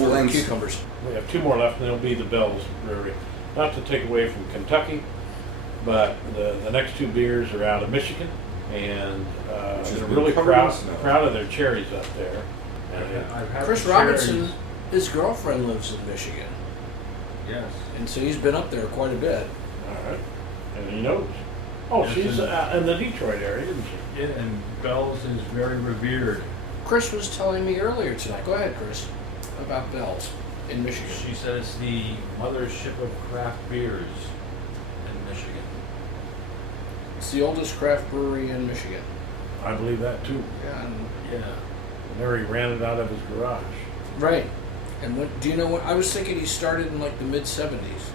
Well, for and cucumbers. We have 2 more left, and it'll be the Bell's Brewery. Not to take away from Kentucky, but the next 2 beers are out of Michigan, and Which has they're been really covered in proud, snow. proud of their cherries up there. And I've had Chris the Robinson, cherries. his girlfriend lives in Michigan, Yes. and so he's been up there quite a bit. all right, and he knows. Oh, Yes, she's and- in the Detroit area, isn't she? And Bell's is very revered. Chris was telling me earlier tonight. Go ahead, Chris, about Bell's in Michigan. She said it's the mothership of craft beers in Michigan. It's the oldest craft brewery in Michigan. I believe that too. Yeah, and Yeah. And there he ran it out of his garage. right. And what do you know? What I was thinking, he started in like the mid '70s.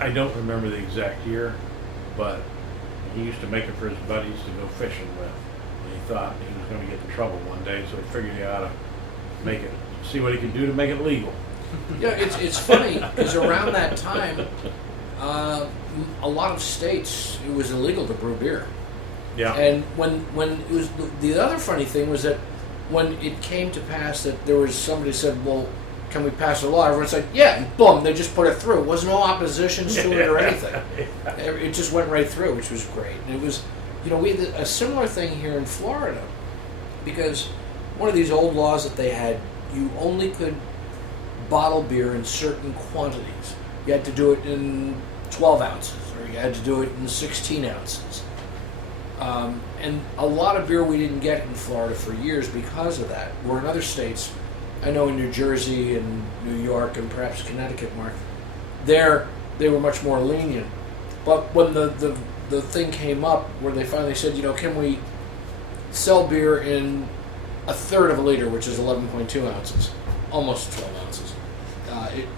I don't remember the exact year, but he used to make it for his buddies to go fishing with. And he thought he was going to get in trouble one day, so he figured he ought to make it, see what he could do to make it legal. Yeah, it's funny because around that time, a lot of states it was illegal to brew beer. Yeah. And when it was the other funny thing was that when it came to pass that there was somebody said, well, can we pass a law? Everyone's like, yeah, and boom, they just put it through. It was no oppositions to it or anything. It just went right through, which was great. And it was, we had a similar thing here in Florida because one of these old laws that they had, you only could bottle beer in certain quantities. You had to do it in 12 ounces or you had to do it in 16 ounces. And a lot of beer we didn't get in Florida for years because of that. Where in other states, I know in New Jersey and New York and perhaps Connecticut, Mark, they were much more lenient. But when the thing came up where they finally said, can we sell beer in a third of a liter, which is 11.2 ounces, almost 12 ounces,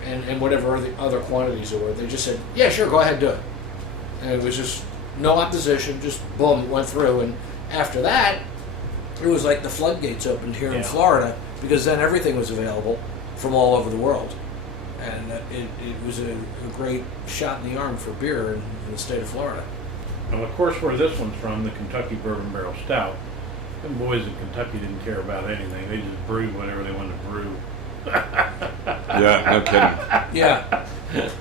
and whatever the other quantities there were, they just said, yeah, sure, go ahead, do it. And it was just no opposition, just boom, it went through. And after that, it was like the floodgates opened here in Florida because then everything was available from all over the world. And it was a great shot in the arm for beer in the state of Florida. Now, of course, where this one's from, the Kentucky Bourbon Barrel Stout, them boys in Kentucky didn't care about anything. They just brewed whatever they wanted to brew. Yeah, no kidding. Yeah.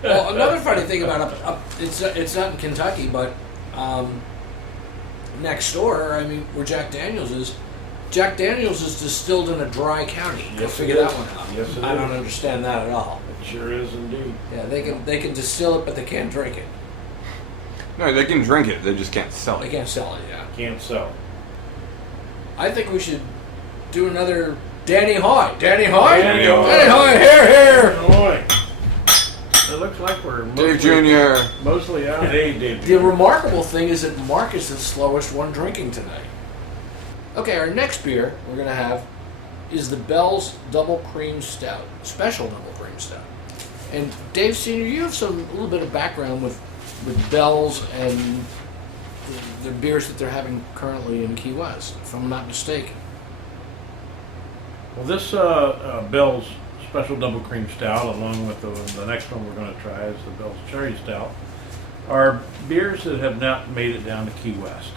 Well, another funny thing about it's not in Kentucky, but next door, where Jack Daniels is distilled in a dry county. Go Yes, figure it that is. one out. Yes, it I don't is. understand that at all. It sure is indeed. Yeah, they can distill it, but they can't drink it. No, they can drink it. They just can't sell They it. can't sell it. Yeah. Can't sell. I think we should do another Dani Hoy. Dani Hoy. Dani Hoy. Dani Hoy. Here. Boy, it looks like we're Dave Jr. mostly out. Hey, Dave The Jr. remarkable thing is that Mark is the slowest one drinking tonight. Okay, our next beer we're going to have is the Bell's Double Cream Stout, Special Double Cream Stout. And Dave Sr., you have a little bit of background with Bell's and the beers that they're having currently in Key West, if I'm not mistaken. Well, this Bell's Special Double Cream Stout, along with the next one we're going to try is the Bell's Cherry Stout, are beers that have not made it down to Key West.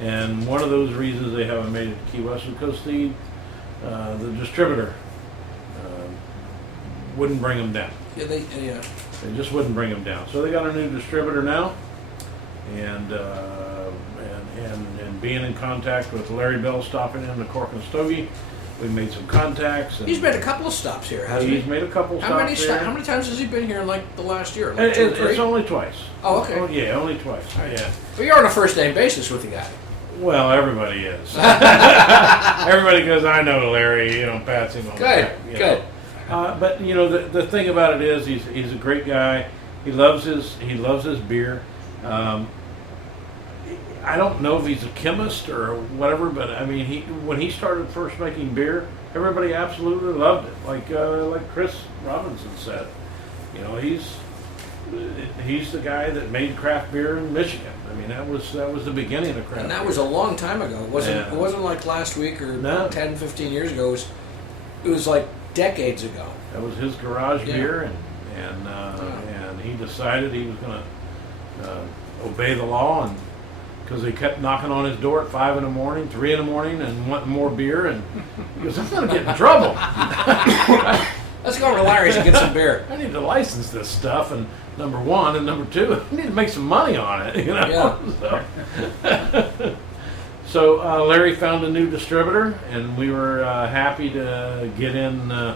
And one of those reasons they haven't made it to Key West is because the distributor wouldn't bring them down. Yeah, they just wouldn't bring them down. So they got a new distributor now, and being in contact with Larry Bell, stopping in the Cork and Stogie, we made some contacts. And he's made a couple of stops here, hasn't he? he's made a couple stops here. How many times has he been here in like the last year? Like two or three? It's only twice. Oh, okay. Oh, yeah, only twice. Yeah. But you're on a first name basis with the guy. Well, everybody is. Everybody goes, I know Larry, pats him on the Good, back, good. But the thing about it is he's a great guy. He loves his beer. I don't know if he's a chemist or whatever, but when he started first making beer, everybody absolutely loved it. Like Chris Robinson said, he's the guy that made craft beer in Michigan. That was the beginning of craft. And that beer. was a long time ago. It wasn't like last week or No. 10, 15 years ago. It was like decades ago. That was his garage Yeah. beer, and he decided he was going to obey the law, and because they kept knocking on his door at 5 in the morning, 3 in the morning, and wanting more beer, and he goes, I'm going to get in trouble. Let's go over to Larry's and get some beer. I need to license this stuff, and number one, and number two, I need to make some money on it, you know? Yeah. So Larry found a new distributor, and we were happy to get in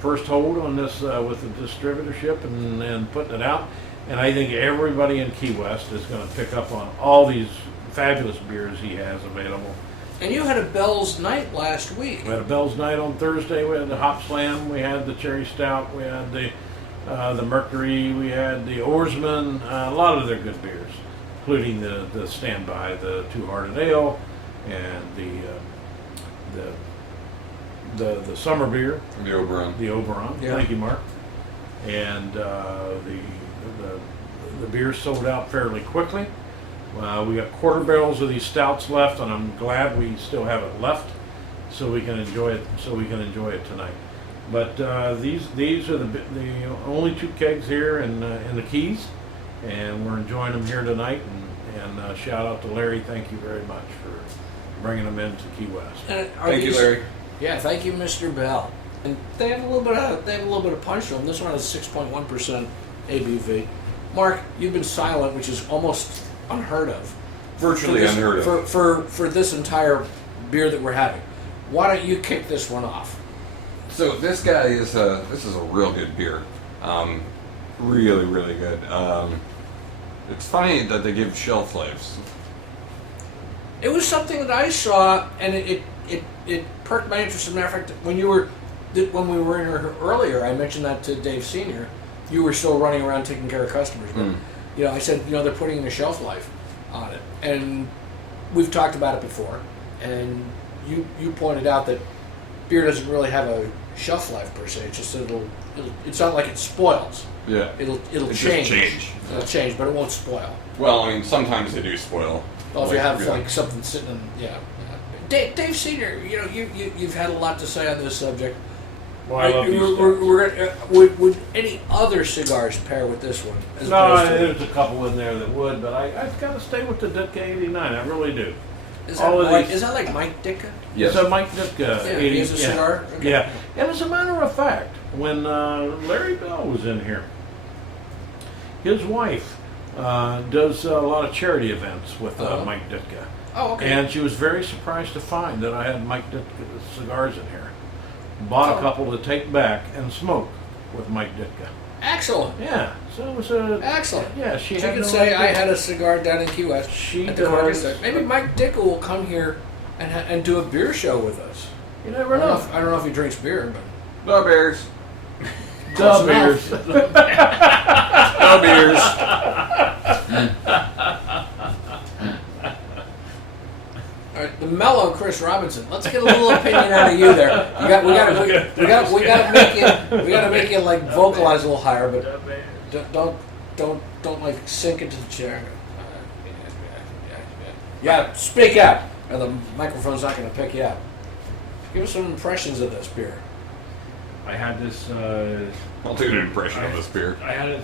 first hold on this with the distributorship and putting it out. And I think everybody in Key West is going to pick up on all these fabulous beers he has available. And you had a Bell's Night last week. We had a Bell's Night on Thursday. We had the Hop Slam. We had the Cherry Stout. We had the Mercury. We had the Oarsman. A lot of their good beers, including the Standby, the Two Hearted Ale, and the summer beer, The Oberon. the Oberon. Yeah. Thank you, Mark. And the beer sold out fairly quickly. We got quarter barrels of these stouts left, and I'm glad we still have it left, so we can enjoy it. Tonight. But these are the only 2 kegs here in the Keys, and we're enjoying them here tonight. And shout out to Larry. Thank you very much for bringing them into Key West. And are Thank you, these- Larry. Yeah, thank you, Mr. Bell. And they have a little bit of punch to them. This one has 6.1% ABV. Mark, you've been silent, which is almost unheard of. Virtually For this- unheard of. For this entire beer that we're having. Why don't you kick this one off? So this guy is a real good beer. Really, really good. It's funny that they give shelf lives. It was something that I saw, and it perked my interest. As a matter of fact, when we were in here earlier, I mentioned that to Dave Senior. You were still running around taking care of customers, but you know, I said, you know, they're putting in a shelf life on it, and we've talked about it before. And you pointed out that beer doesn't really have a shelf life per se. It's just it's not like it spoils. Yeah. It'll It change. just change. It'll change, but it won't spoil. Well, I mean, sometimes they do spoil. Well, if you have yeah. like something sitting in, yeah. Dave Senior, you know, you've had a lot to say on this subject. Well, I love these We're gonna, would any other cigars pair with this one? As No, opposed to- there's a couple in there that would, but I've got to stay with the Ditka 89. I really do. is all of that these- like Mike Ditka? Yes. So Mike Ditka, Yeah, 80, he has a cigar? Okay. Yeah, and as a matter of fact, when Larry Bell was in here, his wife does a lot of charity events with Uh-huh. Mike Ditka. Oh, okay. And she was very surprised to find that I had Mike Ditka cigars in here. Bought a Oh. couple to take back and smoke with Mike Ditka. Excellent. Yeah, so it was a... Excellent. Yeah, she She had can no say idea. I had a cigar down in Key West. She at the Corker does. Sec. Maybe Mike Ditka will come here and do a beer show with us. You never know. I don't know if he drinks beer, but No beers. Close Duh, beers. No beers. all right, the mellow Chris Robinson. Let's get a little opinion out of you there. We gotta make you like vocalize a little higher, but don't like sink into the chair. Yeah, speak out, or the microphone's not gonna pick you up. Give us some impressions of this beer. I had this. I'll do an impression of this beer. I had it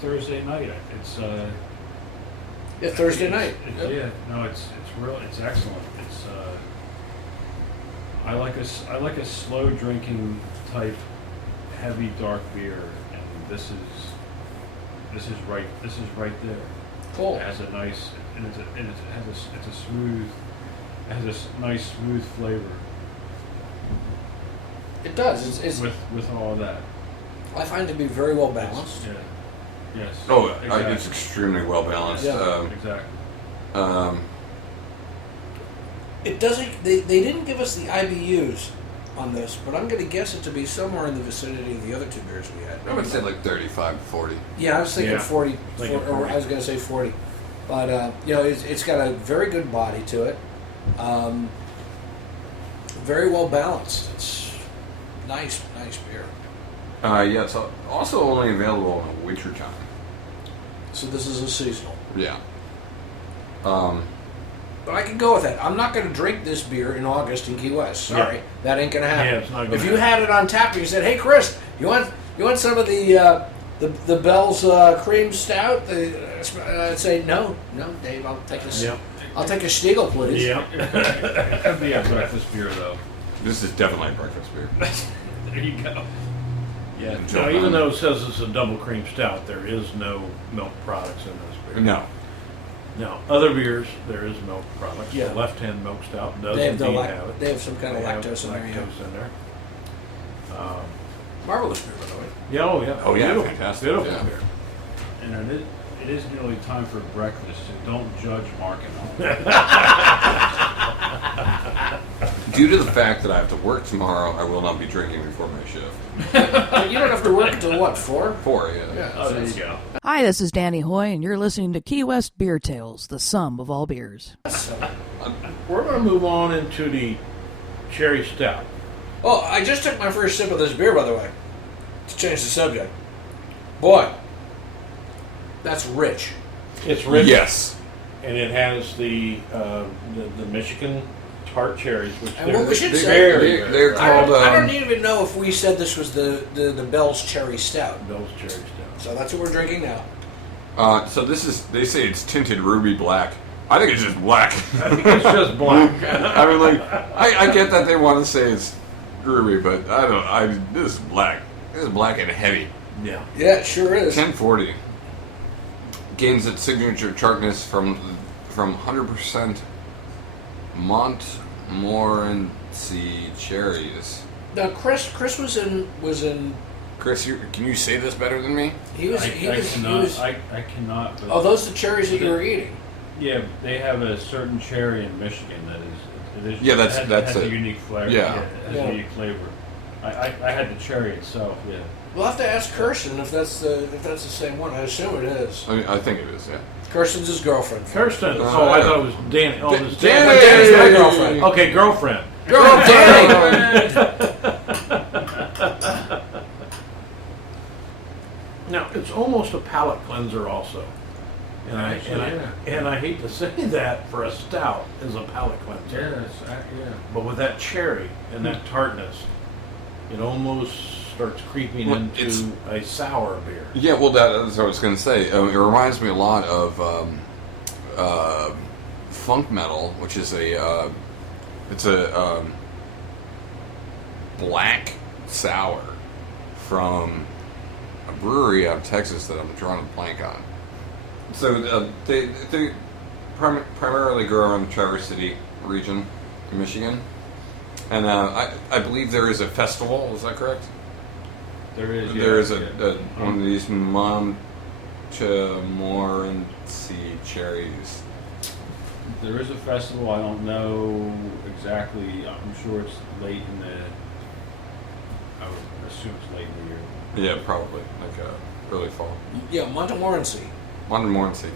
Thursday night. It's Yeah, Thursday night. It, yeah, no, it's real. It's excellent. It's I like a slow drinking type, heavy dark beer, and this is right there. Cool. It has a nice and it's a nice smooth flavor It does. It's with all of that. I find it to be very well balanced. Yeah. Yes. Oh, exactly. it's extremely well balanced. Yeah. Exactly. It doesn't. They didn't give us the IBUs on this, but I'm going to guess it to be somewhere in the vicinity of the other 2 beers we had. I would say like 35 to 40. Yeah, I was thinking Yeah. 40, Thinking or 40. I was going to say 40. But, you know, it's got a very good body to it. Very well balanced. It's nice beer. Yeah, it's also only available in winter time. So this is a seasonal. Yeah. But I can go with that. I'm not going to drink this beer in August in Key West. Sorry, Yeah. that ain't going to happen. Yeah, it's not gonna if you happen. had it on tap and you said, "Hey, Chris, you want some of the Bell's cream stout?" I'd say, "No, Dave. I'll take a Yep. I'll take a Stiegel, please." Yep. It'd be a breakfast beer though. This is definitely a breakfast beer. There you go. Yeah. and So jump even on though it says it's a double cream stout, there is no milk products in this beer. No. Now, other beers, there is milk products. Yeah. The left-hand milk stout does They have, indeed no have it. they have some kind of They have lactose in there. Yeah. lactose in there. Marvelous beer, by the way. Yeah, oh yeah. Oh, yeah, Beautiful, fantastic, Beautiful yeah. beer. And it is nearly time for breakfast, so don't judge Mark and all. Due to the fact that I have to work tomorrow, I will not be drinking before my shift. But you don't have to work until what, 4? 4, yeah. Yeah. Oh, there you go. Hi, this is Dani Hoy, and you're listening to Key West Beer Tales, the sum of all beers. We're going to move on into the cherry stout. Oh, I just took my first sip of this beer, by the way, to change the subject. Boy, that's rich. It's rich. Yes. And it has the Michigan tart cherries, which And what we should say- They're called. I don't even know if we said this was the Bell's Cherry Stout. Bell's cherry stout. So that's what we're drinking now. So this is. They say it's tinted ruby black. I think it's just black. I think it's just black. I mean, like, I get that they want to say it's ruby, but I don't. This is black. This is black and heavy. Yeah. Yeah, it sure is. 1040 gains its signature tartness from 100% Montmorency cherries. Now, Chris was in. Chris, can you say this better than me? He was. I cannot. But Oh, those are the cherries that you were eating. yeah, they have a certain cherry in Michigan that is. It is Yeah, it has a- a unique flavor. yeah. It has Yeah. a unique flavor. I had the cherry itself. Yeah. We'll have to ask Kirsten if that's the same one. I assume it is. I mean, I think it is. Yeah. Kirsten's his girlfriend. Kirsten. Oh, I thought it was Danny. Oh, it's Danny! Danny. Danny's my girlfriend. Okay, girlfriend. Girl, Danny. Now, it's almost a palate cleanser also. And I hate to say that for a stout is a palate cleanser. Yeah. But with that cherry and that tartness, it almost starts creeping Well, it's- into a sour beer. Yeah, well, that's what I was going to say. It reminds me a lot of funk metal, which is it's a black sour from a brewery out of Texas that I'm drawing a blank on. So they primarily grow in the Traverse City region in Michigan, and I believe there is a festival. Is that correct? There is. There is yeah. one of these Montmorency cherries. There is a festival. I don't know exactly. I'm sure it's late in the. I would assume it's late in the year. Yeah, probably like early fall. Yeah, Montmorency. Montmorency.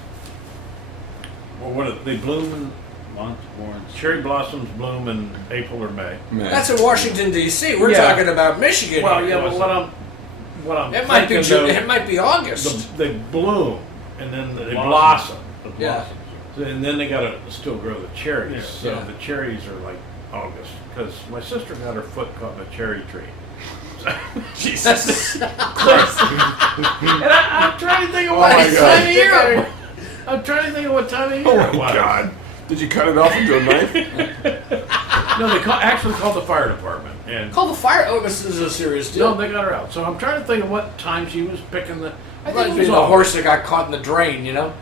Well, they bloom in, Montmorency. cherry blossoms bloom in April or May. Man. That's in Washington D.C. We're Yeah. talking about Michigan. Well, here. yeah, but what I'm It might be thinking, June. though, It might be August. they bloom and then they blossom. The Yeah. blossoms. And then they gotta still grow the cherries. Yeah. So Yeah. the cherries are like August. Because my sister got her foot caught in a cherry tree. Jesus. And I'm trying to think of Oh what my time God. of year. I'm trying to think of what time of year Oh it my was. God! Did you cut it off into a knife? No, they actually called the fire department. And Call the fire. Oh, this is a serious deal. no, they got her out. So I'm trying to think of what time she was picking the. I Might think it be was the August. horse that got caught in the drain. You know,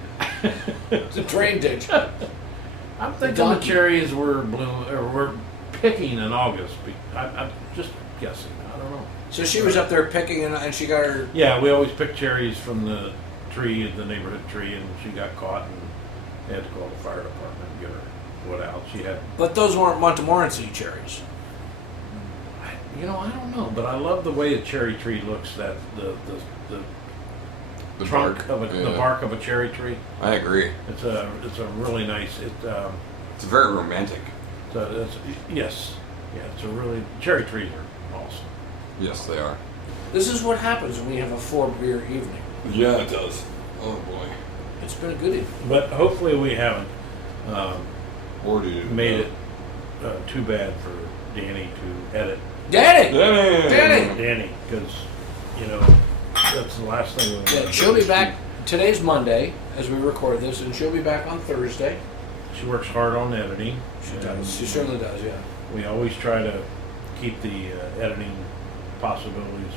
it's a drain ditch. I'm thinking the donkey. cherries were were picking in August. I'm just guessing. I don't know. So she was up there picking, and she got her. Yeah, we always pick cherries from the tree, the neighborhood tree, and she got caught and they had to call the fire department and get her put out. She had, But those weren't Montmorency cherries. I don't know, but I love the way a cherry tree looks. That the The trunk bark. of the Yeah. bark of a cherry tree. I agree. It's a really nice. It's very romantic. Yes, yeah. It's a really cherry trees are awesome. Yes, they are. This is what happens when we have a 4-beer evening. Yeah, it does. Oh boy. It's been a good evening. But hopefully we haven't Or do you made it too bad for Danny to edit. Danny! Danny! Danny, because that's the last thing we want. Yeah, she'll be back. Today's Monday as we record this, and she'll be back on Thursday. She works hard on editing. She and does. She certainly does, yeah. We always try to keep the editing possibilities